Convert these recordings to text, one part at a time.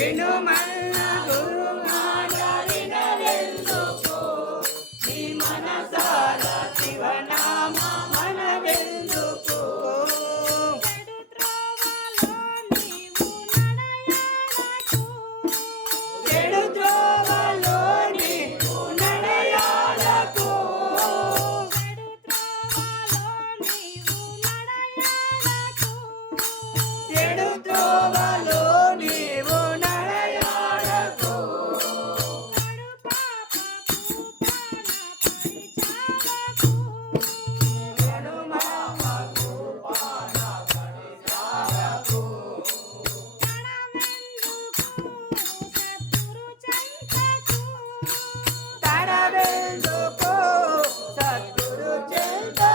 Ain't no money. 人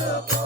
loco.